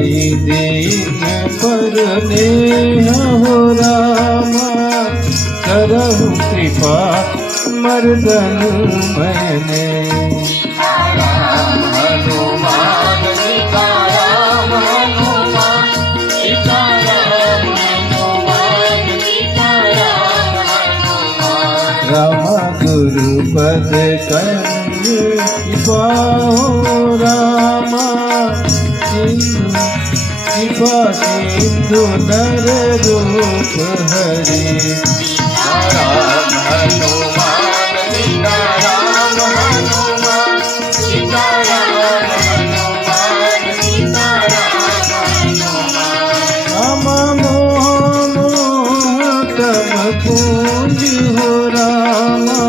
आई दीन पर नेह हो रामा, करहु कृपा मर्दन मैंने। सीताराम हनुमान सीताराम हनुमान सीताराम हनुमान सीताराम हनुमान। राम गुरुपद कंज पाओ रामा, कृपा सिंधु नर रूप हरि। सीताराम हनुमान सीताराम हनुमान सीताराम हनुमान सीताराम हनुमान। राम मोह तम पूज हो रामा,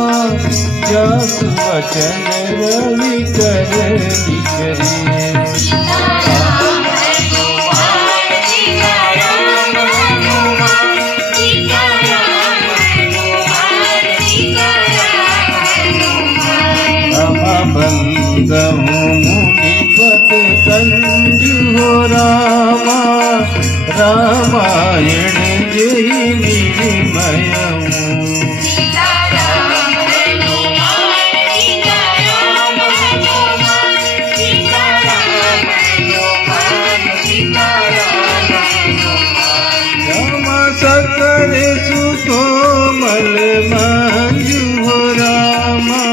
जस वचन रवि कर लिखिए। सीताराम हनुमान सीताराम हनुमान सीताराम हनुमान सीताराम हनुमान। राम बंदहु मुनिपत कंजु हो रामा, रामायण जय निर्मयम्। सीताराम हनुमान सीताराम हनुमान सीताराम हनुमान सीताराम हनुमान। राम सकल सुकोमल मंजु हो रामा,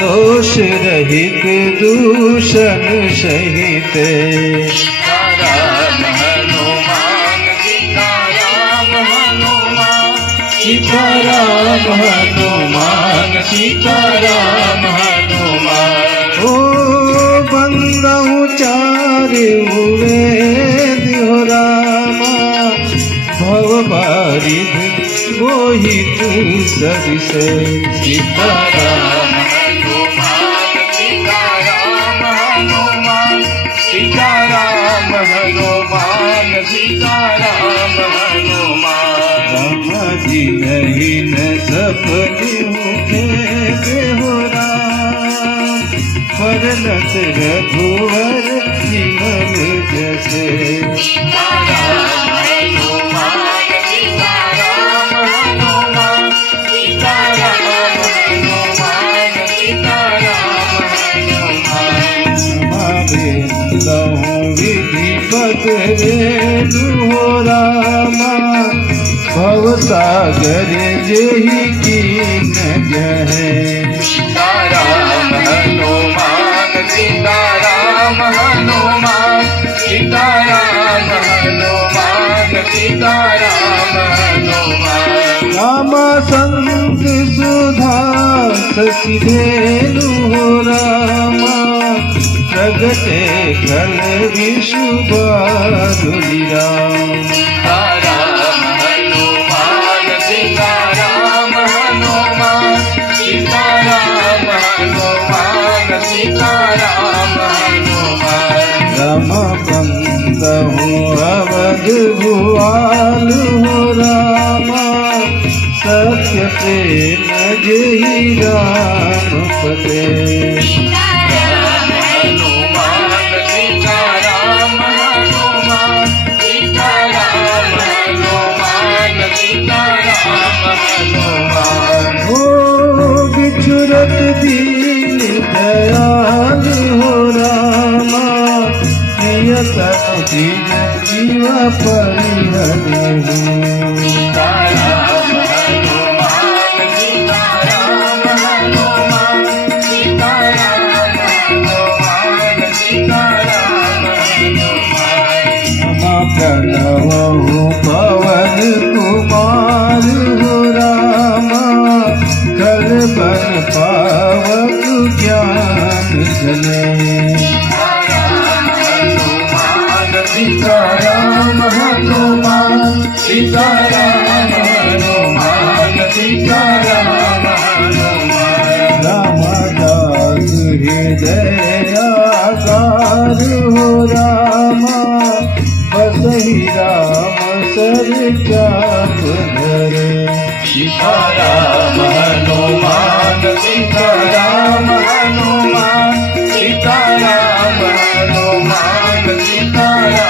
दोष रहित दूषण सहित। सीताराम हनुमान सीताराम हनुमान सीताराम हनुमान सीताराम हनुमान। ओ बंदहु चारि वेद हो रामा, भव बारिध मोहित सरिसे। सीताराम हनुमान सीताराम हनुमान सीताराम हनुमान सीताराम हनुमान। राम जी नहीं न सपने हो राम, परलत रघुवर जीवन जैसे। सीताराम हनुमान सीताराम हनुमान सीताराम हनुमान सीताराम हनुमान। हमारे लहू विधिपत रेणु हो रामा, भव सागर जेहि कीन जहे। सीताराम हनुमान सीताराम हनुमान सीताराम हनुमान सीताराम हनुमान। राम संत सुधा ससिधेनु हो रामा, प्रगटे कल विषुबारुली राम। सीताराम हनुमान सीताराम हनुमान सीताराम हनुमान सीताराम हनुमान। राम बंदहु अवध भुआल हो रामा, सत्य प्रेम जहि राम पते। सीताराम हनुमान सीताराम हनुमान सीताराम हनुमान सीताराम हनुमान। हो बिछुरत दीन दयाल हो रामा, प्रियतम दीन जीव परिहरि। सीताराम हनुमान सीताराम हनुमान सीताराम हनुमान सीताराम हनुमान। मम प्रणवहु पवन कुमार हो रामा, कल बन पावक ज्ञान जने। सीताराम हनुमान सीताराम हनुमान सीताराम हनुमान सीताराम हनुमान। रामदास हृदय आकार हो रामा, बसहि राम सर चाप धर। सीताराम हनुमान सीताराम हनुमान सीताराम हनुमान सीताराम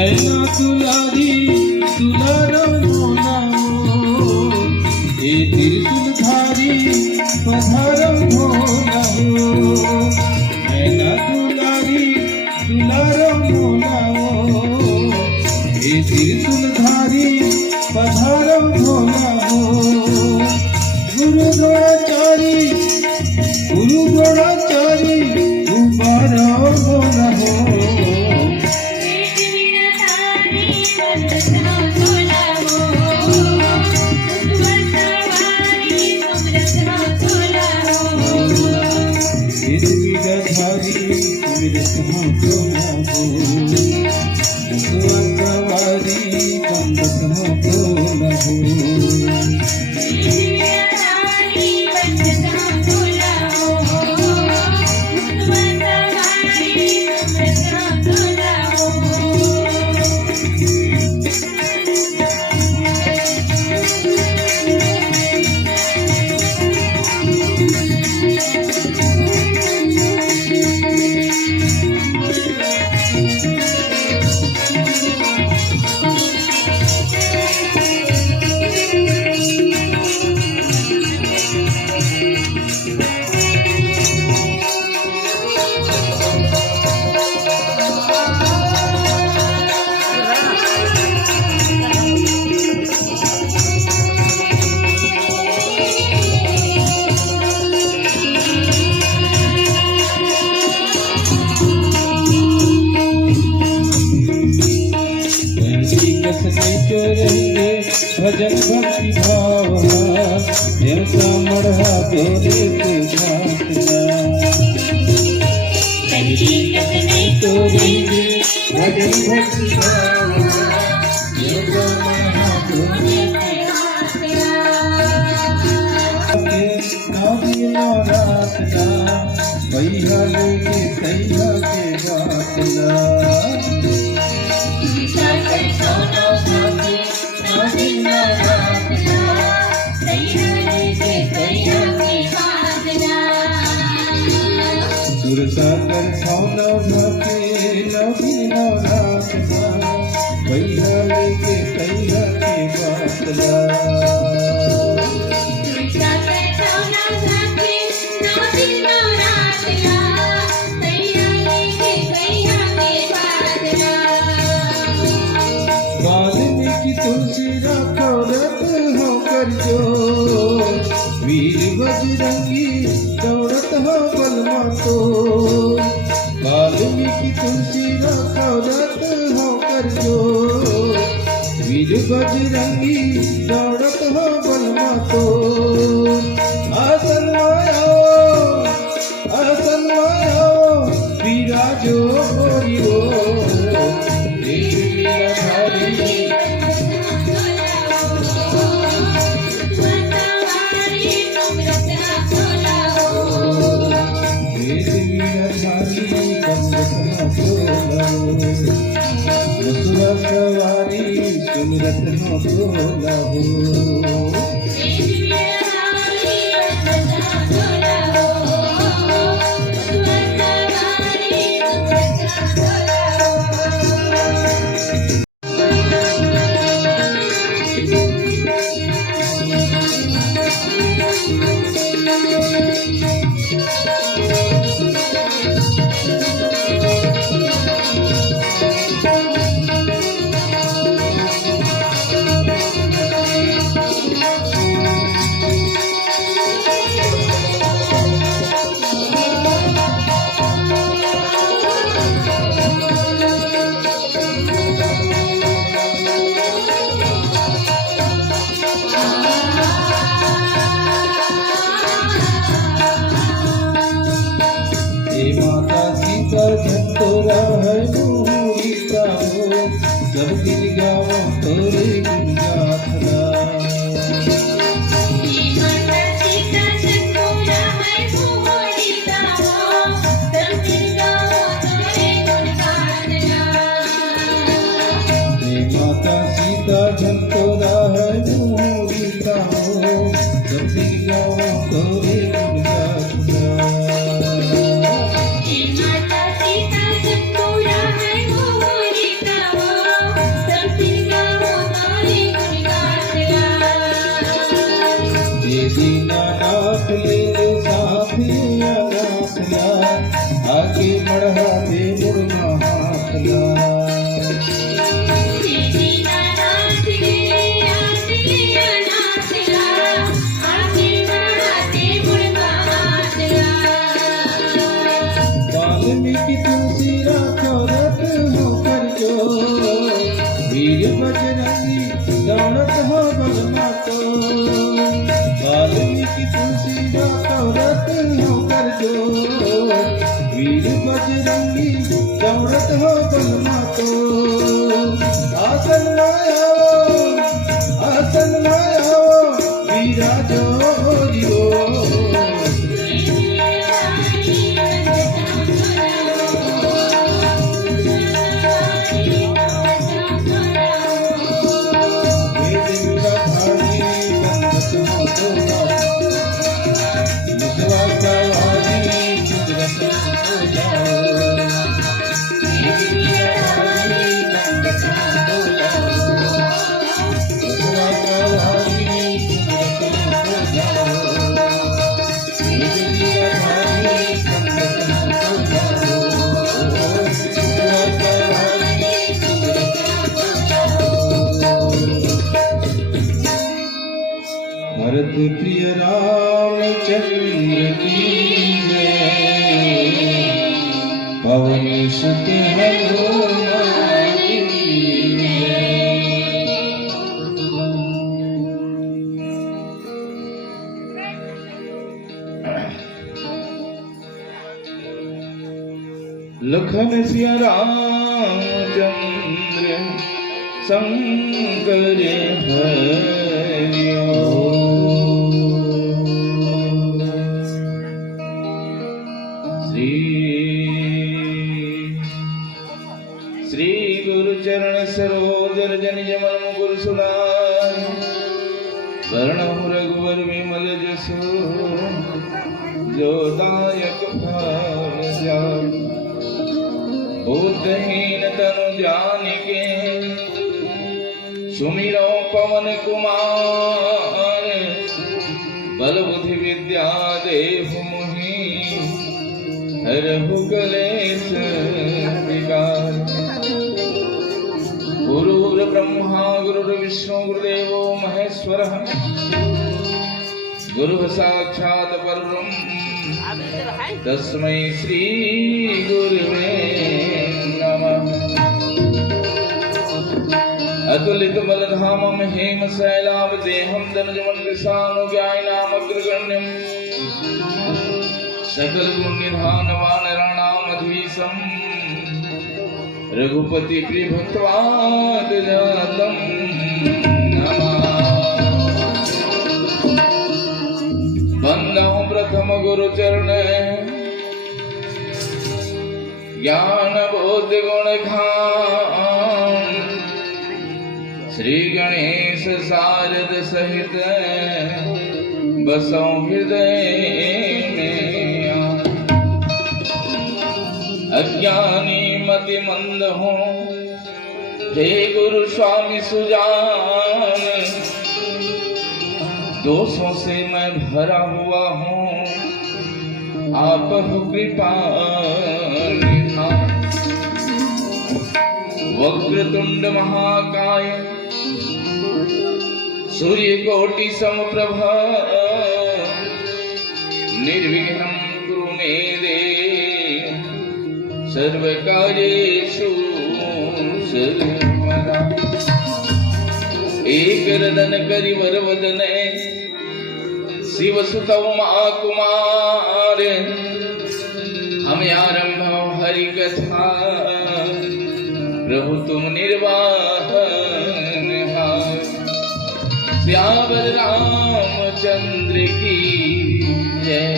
नैना दुलारी दुलारो नामो हे त्रिशूलधारी पधारो भोलाओ नैना दुलारी दुलारो नामो हे त्रिशूलधारी पधारो भोलाओ गुरु द्रोणाचारी उबारो भोलाओ भजन भक्ति भाव देवता मढ़ा तोरे से घाटना भजन भक्ति भाव देवता मढ़ा तोरे रातना भैया लेके कैया के बातना सागर छौना भाके नवी नौरातना भैया लेके कैया के बातला वाल्मीकि तुलसी राखो रत होकर जो वीर बजरंगी दौड़त हो बलमा तो वाल्मीकि तुलसी राखो रत होकर जो वीर बजरंगी दौड़त हो बलमा तो आसन माया विराजो बोरियो सवारी सुमिरत हो बोलाहो माता सीता झंडोरा है मोहरी का हो सब दिन गाओ तोरे गुण गाथना माता सीता झंडोरा है मोहरी का हो सब दिन गाओ तोरे गुण गाथना माता सीता झंडोरा है मोहरी का हो सब दिन गाओ तोरे गुण गाथना माता सीता झंडोरा है मोहरी का हो वीर बजरंगी दौड़त हो बलमातो वाल्मीकि तुलसीदास दौड़त हो कर जो वीर बजरंगी दौड़त हो बलमातो आसन माया वीरा जोरियो भरत प्रिय रामचंद्र की जय पवन सुत हनुमान की जय। लखन सिया रामचंद्र शंकर हरिओ श्री गुरु चरण सरोज रज निज मन मुकुर सुनाई वरणहु रघुवर विमल जसु जो दायक फल जाई बुद्धहीन तनु जानिके सुमिरो पवन कुमार बल बुद्धि विद्या देहु मुहि हरहु कलेश विकार गुरुर् ब्रह्मा गुरुर्विष्णु गुरुदेवो महेश्वरः गुरुः साक्षात् परब्रह्म तस्मै श्री गुरुवे नमः। अतुलित बलधामं हेम शैलावदेहं धनुजमग्रसानुज्ञायनामग्रगण्यं सकल पुण्यधानवानराणामधीशं रघुपति प्रियभक्तवाद जातं वंदहु प्रथम गुरु चरण ज्ञान बोध गुण खान श्री गणेश शारद सहित बसौ हृदय में अज्ञानी मति मंद हो हे गुरु स्वामी सुजान दोषों से मैं भरा हुआ हूँ आप कृपा निधान। वक्रतुंड महाकाय सूर्य कोटि समप्रभ निर्विघ्नं कुरु मे देव सर्वकार्येषु सर्वदा। एक रदन करिवर वदने शिव सुत उमा कुमार हम आरंभ हरि कथा प्रभु तुम निर्वाहन हार। श्यावर रामचंद्र की जय।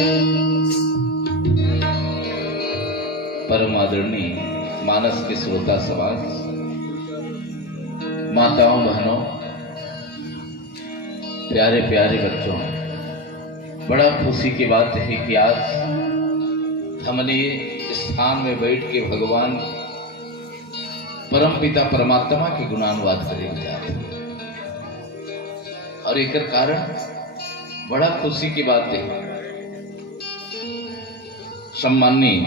परम आदरणीय मानस के श्रोता समाज, माताओं बहनों, प्यारे प्यारे बच्चों, बड़ा खुशी की बात है कि आज हमने इस स्थान में बैठ के भगवान परम पिता परमात्मा के गुणानुवाद करेंगे जाते हैं। और एक कारण बड़ा खुशी की बात है, सम्माननीय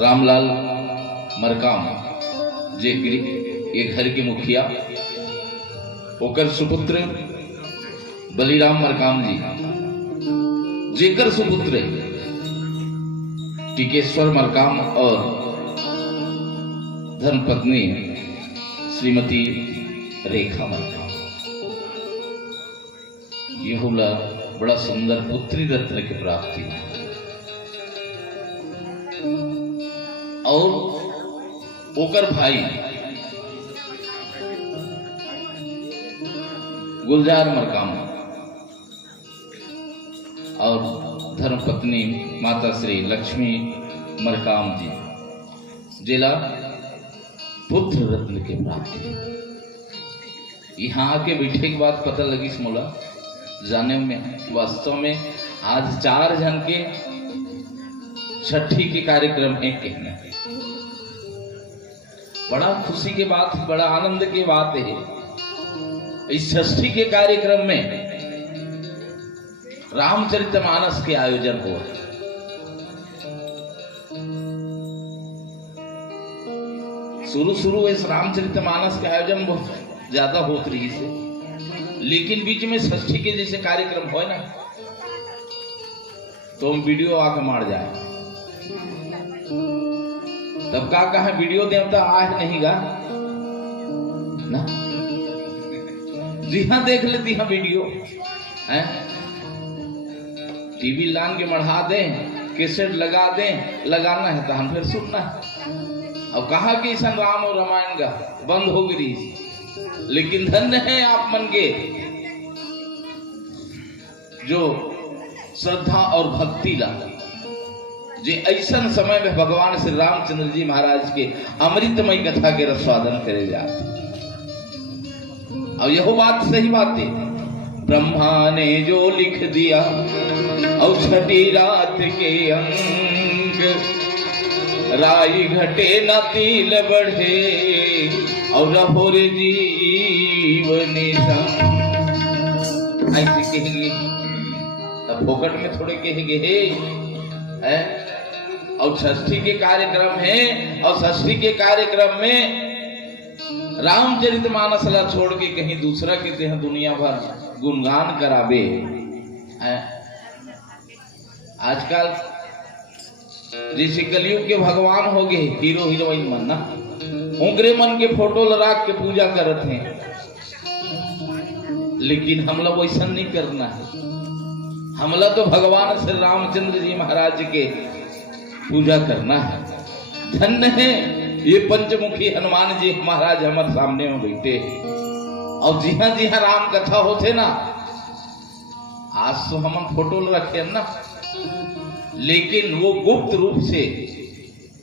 रामलाल मरकाम जे ये घर के मुखिया ओकर सुपुत्र बलिराम मरकाम जी जेकर सुपुत्र टिकेश्वर मरकाम और धर्मपत्नी श्रीमती रेखा मरकाम। ये होला बड़ा सुंदर पुत्री रत्न की प्राप्ति। और ओकर भाई गुलजार मरकाम और धर्मपत्नी माता श्री लक्ष्मी मरकाम जी जिला पुत्र रत्न के प्राप्ति। यहाँ आके बैठे के बाद पता लगी स्मोला जाने में वास्तव में आज 4 जन के छठी के कार्यक्रम है कहना है। बड़ा खुशी की बात, बड़ा आनंद की बात है। इस षष्ठी के कार्यक्रम में रामचरितमानस के आयोजन हुआ। शुरू इस रामचरितमानस के आयोजन बहुत ज्यादा होत रही से, लेकिन बीच में षष्ठी के जैसे कार्यक्रम हो ना तो हम वीडियो आके मार जाए। तब का कहा वीडियो देवता आज नहीं गा ना। जी हाँ, देख लेती हाँ वीडियो है, टीवी लान के मढ़ा दें, कैसेट लगा दें, लगाना है तो हम फिर सुनना है। अब कहा कि ऐसा राम और रामायण का बंद हो गई, लेकिन धन्य है आप मन के जो श्रद्धा और भक्ति ला जे ऐसा समय में भगवान श्री रामचंद्र जी महाराज के अमृतमय कथा के रसवादन करे जाते। अब यह बात सही बात है, ब्रह्मा ने जो लिख दिया और छठी रात के अंक, राई घटे न तिल बढ़े और रहो रे जीवनी संग। ऐसे कहेंगे तब फोकट में थोड़े कहेंगे है। और षष्ठी के कार्यक्रम है, और षष्ठी के कार्यक्रम में रामचरितमानस ला छोड़ के कहीं दूसरा कहते हैं दुनिया भर गुणगान करावे। आजकल जैसे कलयुग के भगवान हो गए हीरो हीरोइन मन ना, उनके मन के फोटो लगा के पूजा करते हैं, लेकिन हम लोग वैसा नहीं करना है। हमला तो भगवान श्री रामचंद्र जी महाराज के पूजा करना है। धन्य है ये पंचमुखी हनुमान जी महाराज हमारे सामने में बैठे। और जी हाँ राम कथा होते ना, आज तो हम फोटो रखे ना, लेकिन वो गुप्त रूप से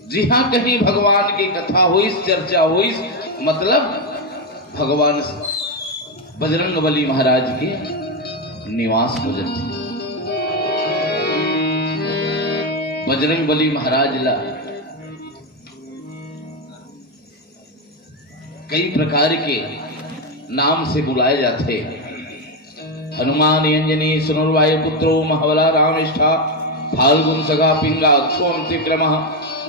जी हाँ कहीं भगवान की कथा हुई, चर्चा हुई, मतलब भगवान बजरंगबली महाराज के निवास भोजन थे। बजरंगबली महाराज ला कई प्रकार के नाम से बुलाए जाते। हनुमान अंजनी सुनुर्वाय पुत्रो महाबला रामिष्ठा फाल्गुन सगा पिंगा अक्षोम त्रिक्रमः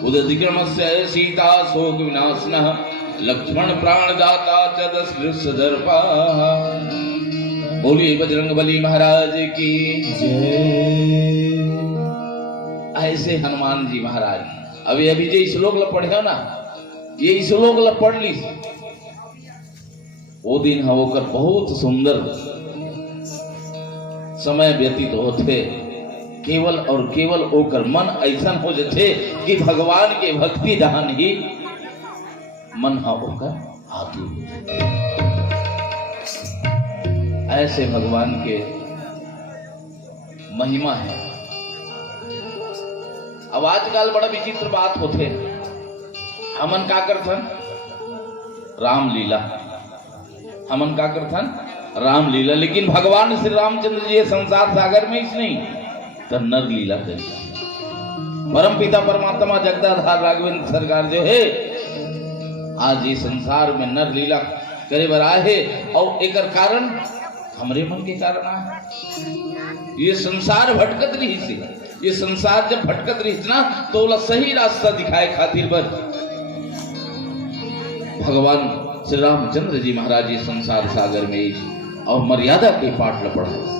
उदतिक्रमस्य सीता शोक विनाशनः लक्ष्मण प्राणदाता च दशरथदर्पा। बोलिए बजरंगबली महाराज की जय। ऐसे हनुमान जी महाराज अभी जो श्लोक ला पढ़े ना, ये श्लोक ला पढ़ ली, वो दिन होकर बहुत सुंदर समय व्यतीत होते। केवल और केवल ओकर मन ऐसा हो जाते कि भगवान के भक्ति दान ही मन होकर आती। ऐसे भगवान के महिमा है। अब आजकल बड़ा विचित्र बात होते, हमन का करथन रामलीला, हमन का करथन रामलीला, लेकिन भगवान श्री रामचंद्र जी संसार सागर में इस नहीं तो नर लीला करी। परम पिता परमात्मा जगदाधार राघवेंद्र सरकार जो है आज ये संसार में नर लीला करे बर आए है। और एक कारण हमरे मन के कारण आए। ये संसार भटकत रही से, ये संसार जब भटकत रही ना तो ओला सही रास्ता दिखाए खातिर पर भगवान श्री रामचंद्र जी महाराज जी संसार सागर में और मर्यादा के पाठ पढ़ा।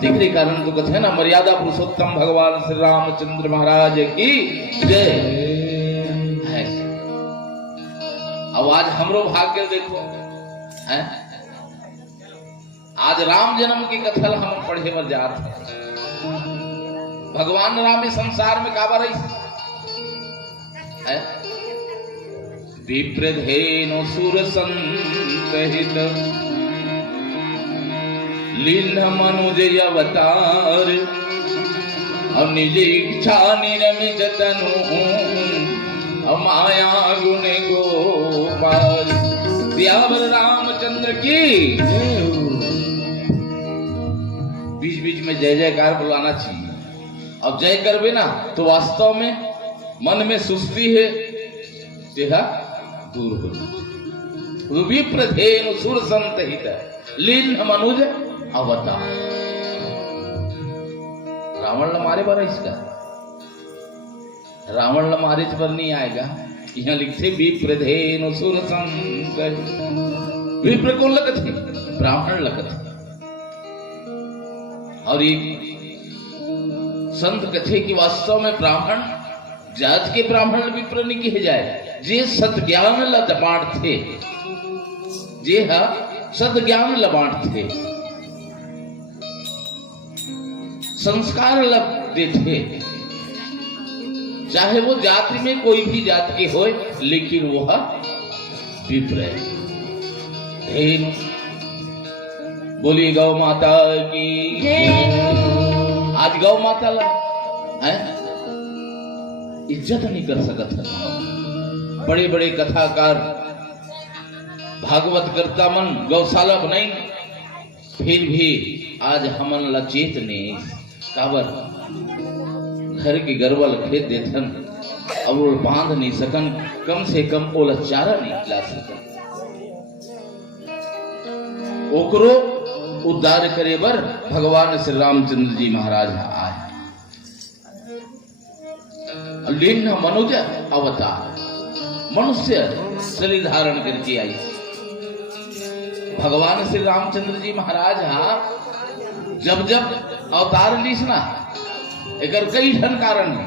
देखने कारण तो कहते हैं ना, मर्यादा पुरुषोत्तम भगवान श्री रामचंद्र महाराज की जय। अब आज हमरो भाग्य देखो हैं, आज राम जन्म की कथल हम पढ़े बर जात हैं। भगवान राम इस संसार में काबर है, विप्रधेनु सुर संतहित लीन मनुज अवतार, और निज इच्छा निरमित तनु माया गुण गोपाल। सियावर रामचंद्र की। बीच बीच में जय जयकार बुलाना चाहिए। अब जय करबे ना तो वास्तव में मन में सुस्ती है तेहा दूर हो। विप्रधेनु सुर संतहित लीन मनुज अवतार। रावण न मारे पर इसका, रावण न मारे पर नहीं आएगा। यहाँ लिखते विप्रधेनु सुर संतहित। विप्र कौन लगत है? ब्राह्मण लगत है। और एक संत कथे कि वास्तव में ब्राह्मण जात के ब्राह्मण विप्र नहीं कहे जाए, जे सत ज्ञान लबांट थे, जे हा सत ज्ञान लबांट थे, संस्कार लगते थे, चाहे वो जाति में कोई भी जाति के होए, लेकिन वो विप्र है। धेनु बोली गौ माता की जय। आज गौ माता ला है इज्जत नहीं कर सकत है। बड़े बड़े कथाकार भागवत करता मन गौशाला बनाई, फिर भी आज हमन ला चेत ने काबर घर के गरवल खेत देथन, अब वो बांध नहीं सकन, कम से कम ओला चारा नहीं खिला सकन। ओकरो उद्धार करे बर भगवान श्री रामचंद्र जी महाराज आए। लीन मनुज अवतार, मनुष्य शरीर धारण करके आई। भगवान श्री रामचंद्र जी महाराज जब जब अवतार लीस ना, एकर कई ठन कारण है।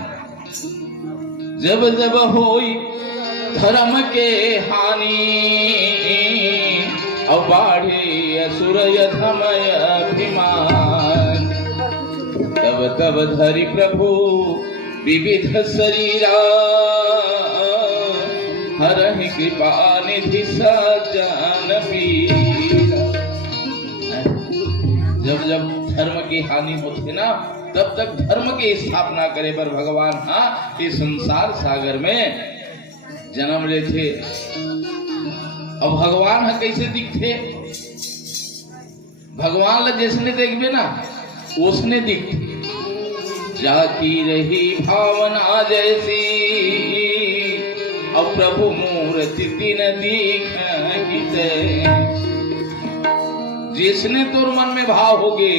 जब जब होई धर्म के हानि, अब बाढ़े असुर यथमय अभिमान, तब तब धरि प्रभु विविध शरीरा, हरहि कृपा निधि सज्जन पीरा। जब जब धर्म की हानि होती ना, तब तक धर्म की स्थापना करे पर भगवान इस संसार सागर में जन्म लेते। अब भगवान कैसे दिखते? भगवान ला जिसने देखबे ना उसने दिखते। जाकी रही भावना जैसी, अब प्रभु मूर्ति तीन दिखे। जिसने तोर मन में भाव होगे,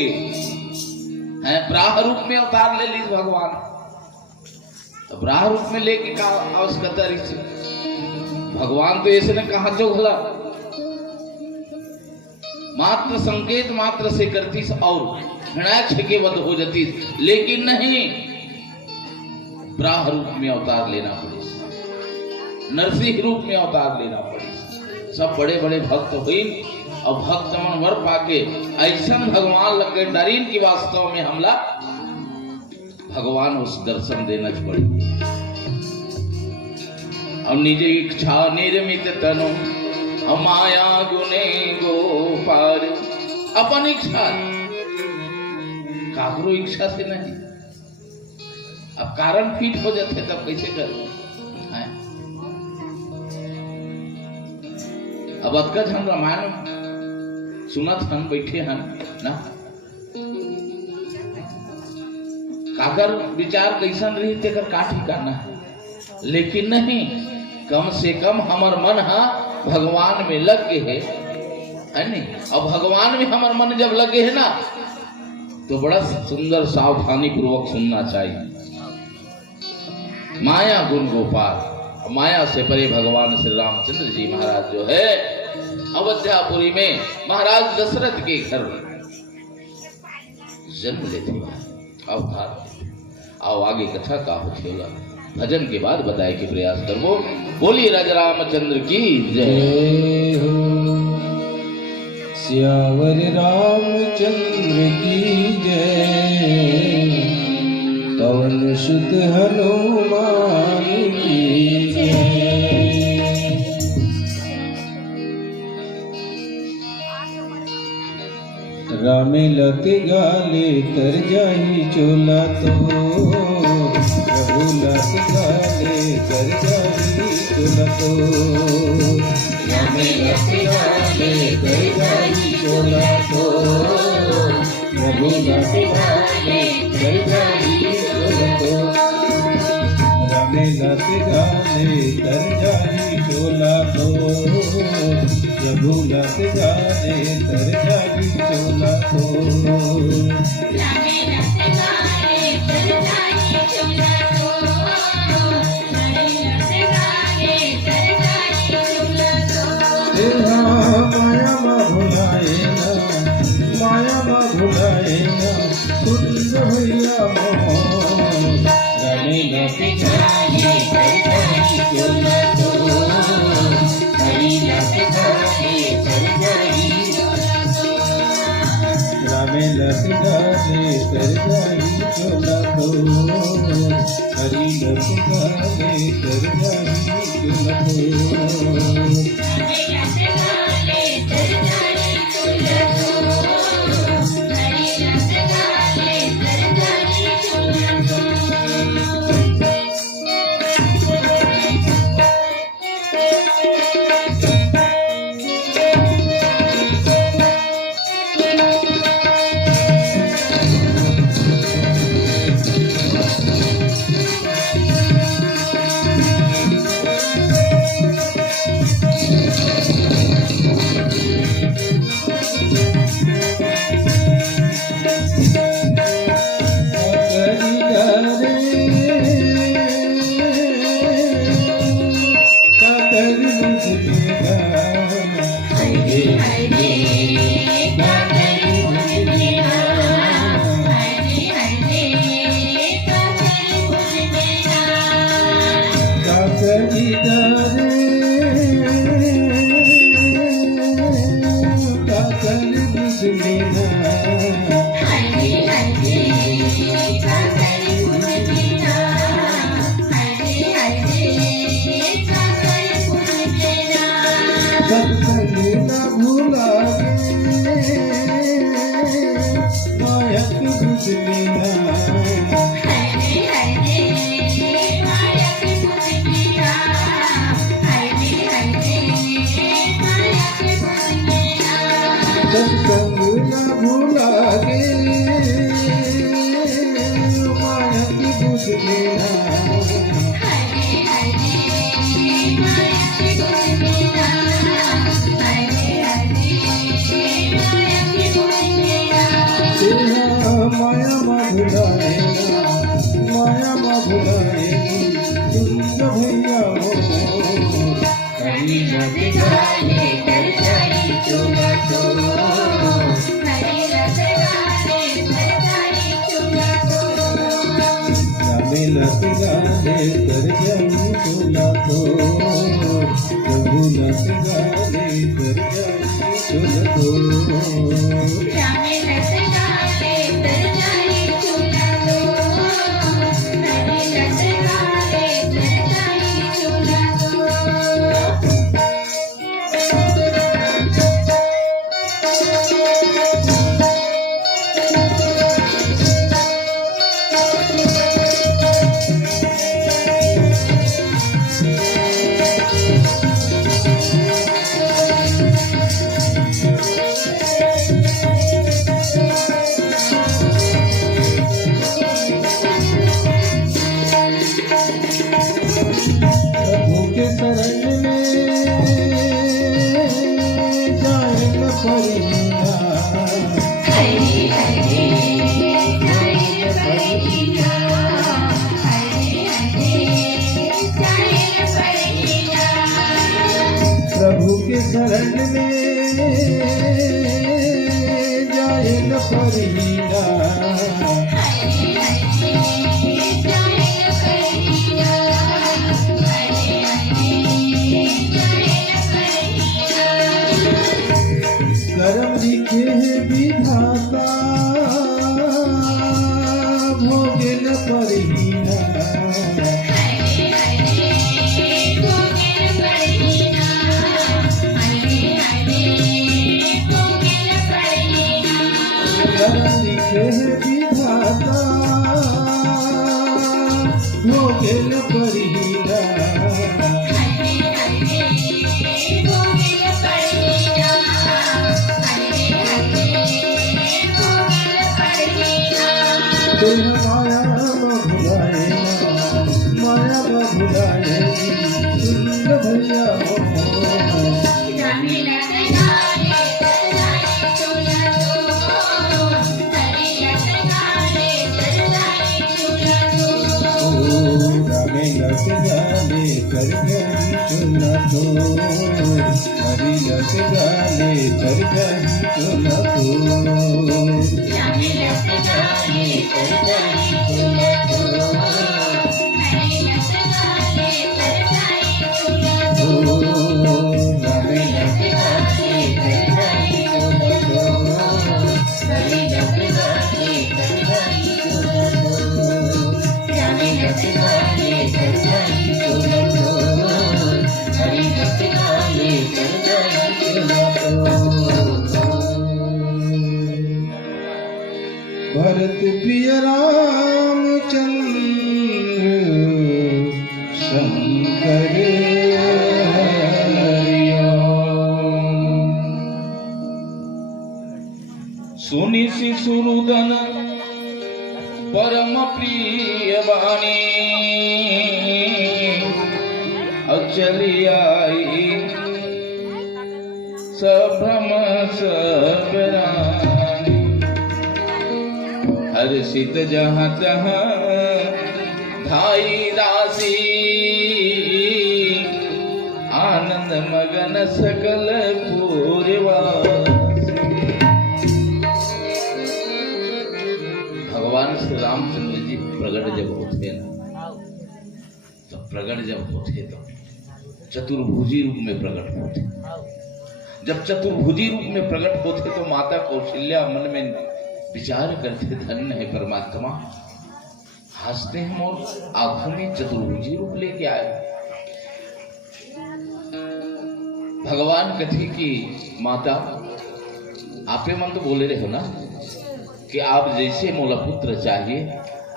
प्राह रूप में अवतार ले लीज भगवान, तो प्राह रूप में लेके का आवश्यकता रही। भगवान तो ऐसे ने कहा जो भला मात्र संकेत मात्र से करतीस और घृणाक्ष के वध हो जाती, लेकिन नहीं, प्राह रूप में अवतार लेना पड़े, नरसिंह रूप में अवतार लेना पड़े। सब बड़े बड़े भक्त हुई और भक्त मन वर पाके ऐसा भगवान लगे डरीन की वास्तव में हमला भगवान उस दर्शन देना पड़ी। और निज इच्छा निर्मित तनु माया गुने गोपार। अपन इच्छा, काकरो इच्छा से नहीं। अब कारण फिट हो जाते तब कैसे कर? अब अतका हम रामायण सुनत हन बैठे हन ना, काकर विचार कैसन रही तेकर का ठिकाना है, लेकिन नहीं, कम से कम हमार मन भगवान में लग गए है नहीं। अब भगवान में हमार मन जब लगे है ना, तो बड़ा सुंदर सावधानी पूर्वक सुनना चाहिए। माया गुण गोपाल, माया से परे भगवान श्री रामचंद्र जी महाराज जो है अयोध्यापुरी में महाराज दशरथ के घर जन्म लेते अवतार। आओ आगे कथा का होती होगा। भजन के बाद बताए कि प्रयास करबो। बोलिए राजा रामचंद्र की जय। जय हो सियावर रामचंद्र की जय, पवन सुत हनुमान की जय। राम लत गाले तर जाई चोला तो, प्रभु लत गाले तर जाई चोला तो। राम लत गाले तर जाई चोला तो, प्रभु लत गाले तर जाई चोला तो। राम लत गाले तर जाई चोला तो, प्रभु लत गाले तर जाई चोला तो। रामे रस गाले तर जाई चोला तो, रामे रस गाले तर जाई चोला तो। तेरा माया मा भुलाए ना, माया मा भुलाए ना, सुंदर भैया मोहन। रामे लत गाले तर जाई चोला तो, हरि लत गाले तर जाई चोला तो। रामे लत गाले तर जाई चोला तो, हरि लत गाले तर जाई चोला तो। रामे रस गाले तर जाई चोला तो, हरि रस गाले तर जाई चोला तो। लत गाले तर जाई चोला तो, प्रभु लत गाले तर जाई चोला तो। रामे रस गाले तर जाई चोला तो, हरि रस गाले तर जाई चोला तो। प्रभु के शरण में जाए न परिया, हरि हरि जाए परिया, हरि हरि जाए परिया। प्रभु के शरण में जाए न परिया, हरि हरि जाए परिया। थोर हरि रस गाले कर जाही चोला थोर रामे रस गाले कर जाई चोला थोर हरे रस गाले कर जाई चोला थोर रामे रस गाले कर जाई चोला थोर हरे रस गाले कर जाई चोला थोर रामे रस गाले कर जाई चोला थोर हरे रस गाले कर जाई चोला भरत प्रिय रामचंद्र शंकर सुनि शिशुरुदन परम प्रिय वाणी अचली आई सभ्रम सबरानी हर्षित जहाँ तहाँ धाई दासी आनंद मगन सकल पूर्वासी। भगवान श्री रामचंद्र जी प्रकट जब होते ना, तो प्रकट जब होते तो चतुर्भुजी रूप में प्रकट होते। जब चतुर्भुजी रूप में प्रकट होते तो माता कौशल्या मन में विचार करते, धन्य है परमात्मा, हंसते हम और आंखों में चतुर्भुजी रूप लेके आए। भगवान कथी की माता आपे मन तो बोले रहे हो ना कि आप जैसे मोला पुत्र चाहिए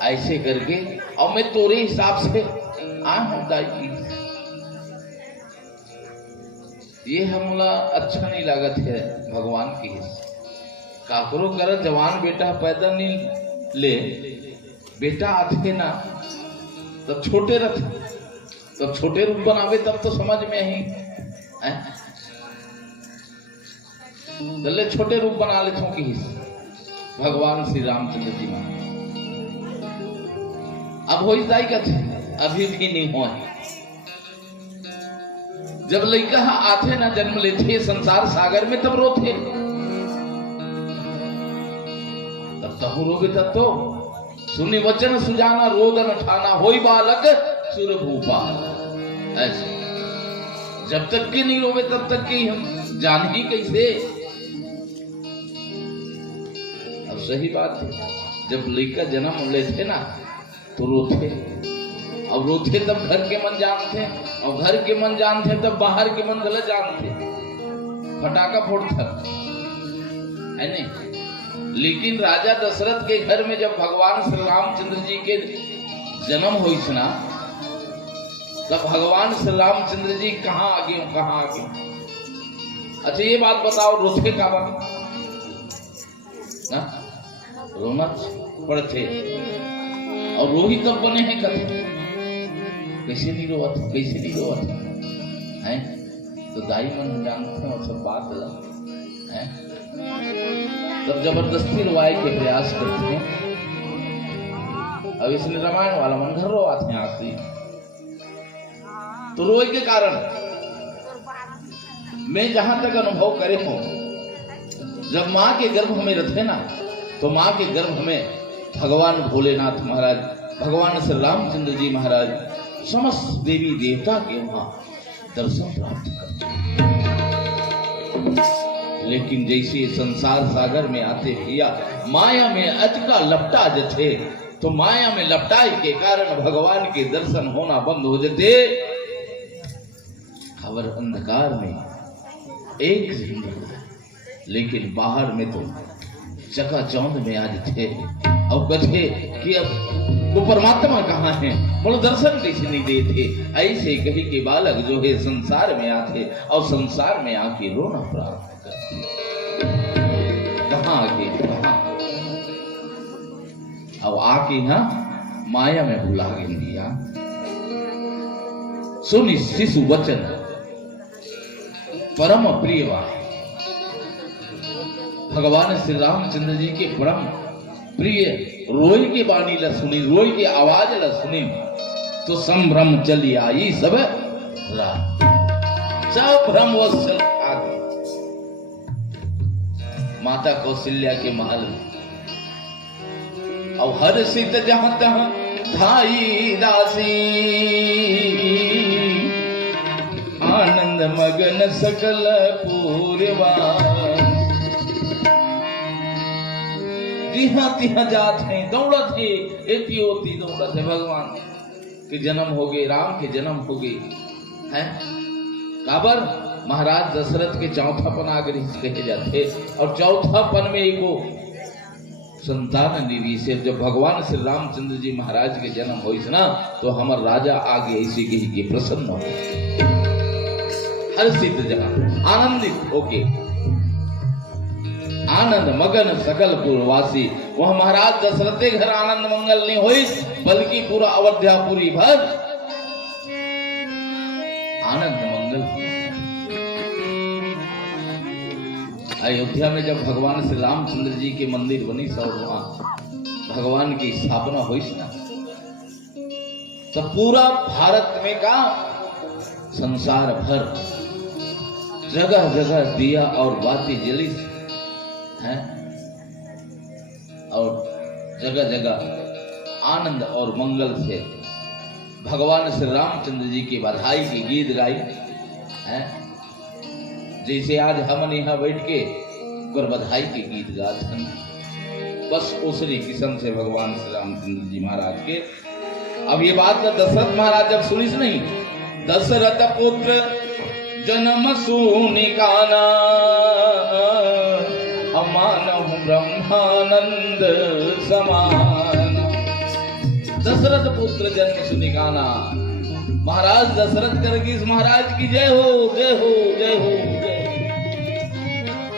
ऐसे करके और मैं तोरे हिसाब से दाई ये हमला अच्छा नहीं लागत है भगवान की। काकरो कर जवान बेटा पैदा नहीं ले, बेटा आते ना तब छोटे रहते, तब छोटे रूप बनावे तब तो समझ में ही दल्ले छोटे रूप बना लेते हो कि भगवान श्री रामचंद्र जी मान अब हो जाई कथे अभी भी नहीं हो। जब लड़का आते ना जन्म लेते संसार सागर में तब रोते, तब तहु रोगे तब तो सुनी वचन सुजाना रोदन ठाना होई बालक सुर भूपा। ऐसे जब तक के नहीं रोगे तब तक के हम जान ही कैसे। अब सही बात है, जब लड़का जन्म लेते ना तो रोते, अब रोते तब घर के मन जानते, और घर के मन जानते तब बाहर के मन गलत जानते, फटाका फोड़ता है नहीं। लेकिन राजा दशरथ के घर में जब भगवान श्री रामचंद्र जी के जन्म हुई ना, तब भगवान श्री रामचंद्र जी कहाँ आ गए, कहाँ आ गए। अच्छा ये बात बताओ, रोते का बात ना, रोना पड़ते और रोही तब बने हैं कल, कैसे नहीं रोआ था, कैसे नहीं रोआ था हैं? तो दाई मन जानते हैं और सब बात अलग है। तब जबरदस्ती रोवाए के प्रयास करते हैं। अब इसने रामायण वाला मन घर रोआते हैं आखिरी, तो रोए के कारण मैं जहां तक अनुभव करे हूं, जब मां के गर्भ में रहते ना, तो मां के गर्भ में भगवान भोलेनाथ महाराज, भगवान श्री रामचंद्र जी महाराज, समस्त देवी देवता के वहां दर्शन प्राप्त करते। लेकिन जैसे संसार सागर में आते भैया माया में अटका लपटा जाते, तो माया में लपटाई के कारण भगवान के दर्शन होना बंद हो जाते। खबर अंधकार में एक जिंदगी, लेकिन बाहर में तो चकाचौंध में आ जाते और कथे कि अब वो परमात्मा कहाँ है, बोलो दर्शन कैसे नहीं देते। ऐसे कही के बालक जो है संसार में आते और संसार में आके रोना प्रारंभ करते। कहाँ आके, कहाँ अब आके ना माया में भुला गया। सुनि शिशु वचन परम प्रिय वाणी, भगवान श्री रामचंद्र जी के परम प्रिय रोई के बाणी ला सुनी, रोई के आवाज ला सुनी, तो संभ्रम चली आई सब रात। सब भ्रमवश आ गए माता कौशल्या के महल में। और हर सिद्ध जहां तहां धाई दासी, आनंद मगन सकल पूर्वास। तिहा तिहा जात है दौड़त है, एती ओती दौड़त है भगवान के जन्म हो गए, राम के जन्म हो गए हैं। काबर महाराज दशरथ के चौथापन आगे कहे जाते, और चौथापन में एको संतान निधि से जब भगवान श्री रामचंद्र जी महाराज के जन्म हो ना, तो हमार राजा आगे ऐसे कही के प्रसन्न हो, हर्षित जहां आनंदित होके, आनंद मगन सकल पूर्ववासी। वह महाराज दशरथ के घर आनंद मंगल नहीं हुई, बल्कि पूरा अयोध्यापुरी भर आनंद मंगल। अयोध्या में जब भगवान श्री रामचंद्र जी के मंदिर बनी और वहां भगवान की स्थापना हुई ना, तो पूरा भारत में का संसार भर जगह जगह दिया और बाती जली हैं, और जगह जगह आनंद और मंगल से भगवान श्री रामचंद्र जी की बधाई की गीत गाई हैं। जैसे आज हम यहाँ बैठ के गुर बधाई के गीत गाते हैं, बस उसी किस्म से भगवान श्री रामचंद्र जी महाराज के। अब ये बात तो दशरथ महाराज जब सुनी नहीं, दशरथ पुत्र जन्म सुनिकाना, अमानहु ब्रह्मानंद समान। दशरथ पुत्र जन्म सुनिकाना, महाराज दशरथ करके इस महाराज की जय हो जय हो जय हो जय।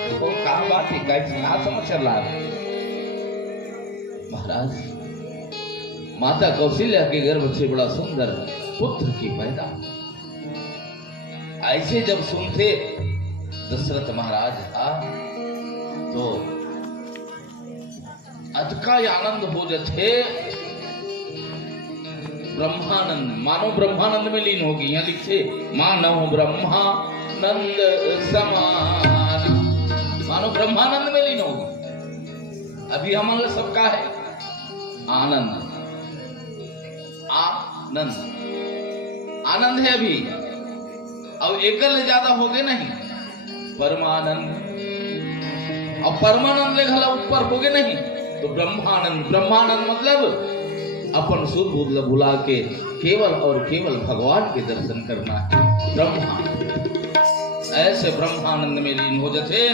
तो क्या बात है, क्या समझ चल रहा है महाराज। माता कौशल्या के गर्भ से बड़ा सुंदर पुत्र की पैदा। ऐसे जब सुनते दशरथ महाराज था तो अटका आनंद हो जाते, ब्रह्मानंद, मानो ब्रह्मानंद में लीन होगी। यहाँ लिखे मानो ब्रह्मानंद समान, मानो ब्रह्मानंद में लीन होगी। अभी हमारे सबका है आनंद, आनंद आनंद है अभी, अब एकल ज्यादा हो गए नहीं, परमानंद। और परमानंद ले घला ऊपर हो गए नहीं तो ब्रह्मानंद। ब्रह्मानंद मतलब अपन सुध बुद्ध भुला के केवल और केवल भगवान के दर्शन करना है, ब्रह्मानंद। ऐसे ब्रह्मानंद में लीन हो जाते,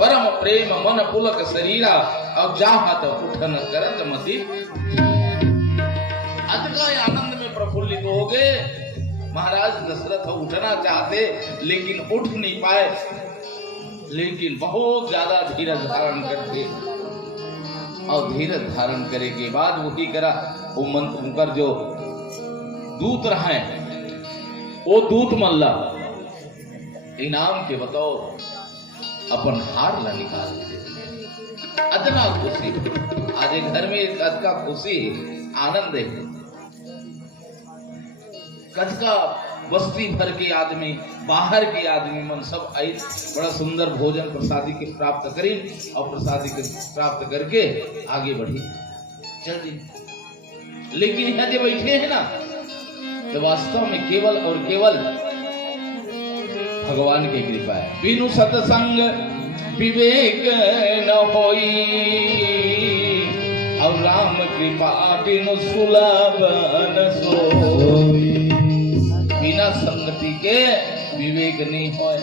परम प्रेम मन पुलक शरीरा, और चाहत उठन करत मति। अतका आनंद में प्रफुल्लित हो गए। महाराज दशरथ उठना चाहते लेकिन उठ नहीं पाए, लेकिन बहुत ज्यादा धीरज धारण करते, और धीरज धारण करे के बाद वही करा वो मंत्र जो दूत रहे, वो दूत मल्ला इनाम के बतौर अपन हार ला निकाल दे। अदना खुशी आज घर में का खुशी आनंद है। कचका बस्ती भर के आदमी, बाहर के आदमी मन सब आई बड़ा सुंदर भोजन प्रसादी के प्राप्त करी, और प्रसादी के प्राप्त करके आगे बढ़ी चल दी। लेकिन यहाँ जो बैठे हैं ना, तो वास्तव में केवल और केवल भगवान की कृपा है। बिनु सत्संग विवेक न होई, और राम कृपा बिनु सुलभ न सोई। बिना संगति के विवेक नहीं होए।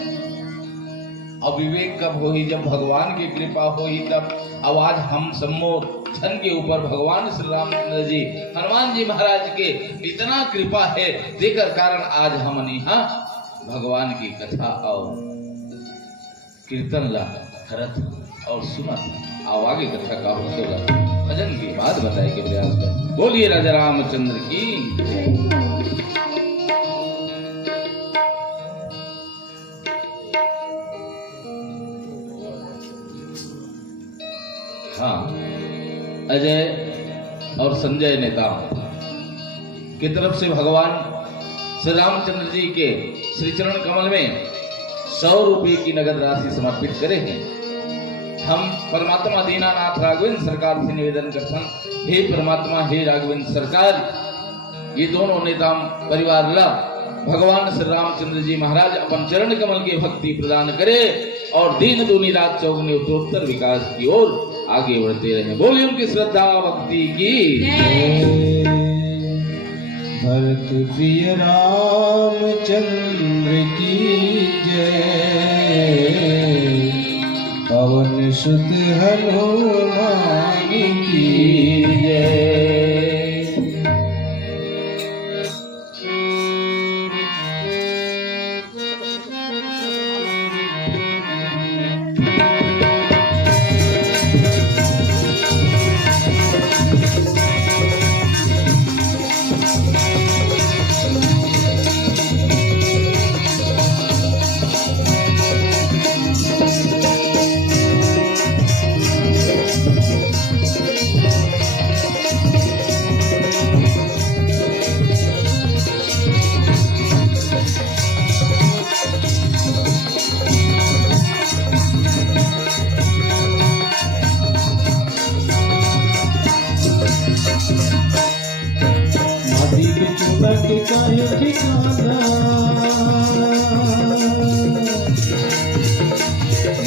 अब विवेक कब होई? जब भगवान की कृपा होई तब। अब आज हम सम्मोर धन के ऊपर भगवान श्री रामचंद्र जी, हनुमान जी महाराज के इतना कृपा है, देकर कारण आज हम यहाँ भगवान की कथा और कीर्तन ला करत और सुना। आओ आगे कथा का भजन की बात बताए के प्रयास कर। बोलिए राजा रामचंद्र की। हाँ, अजय और संजय नेता की तरफ से भगवान श्री रामचंद्र जी के श्री चरण कमल में 100 रुपये की नगद राशि समर्पित करे हैं। हम परमात्मा दीनानाथ राघवेंद्र सरकार से निवेदन करते हैं, हे परमात्मा, हे राघवेंद्र सरकार, ये दोनों नेता परिवार ला भगवान श्री रामचंद्र जी महाराज अपन चरण कमल की भक्ति प्रदान करे और दिन दूनी रात चौगुनी उत्तरोत्तर विकास की ओर आगे बढ़ते रहे। बोलिए उनकी श्रद्धा भक्ति की जय। भरत प्रिय रामचंद्र की जय, पवन सुत हनुमान की जय।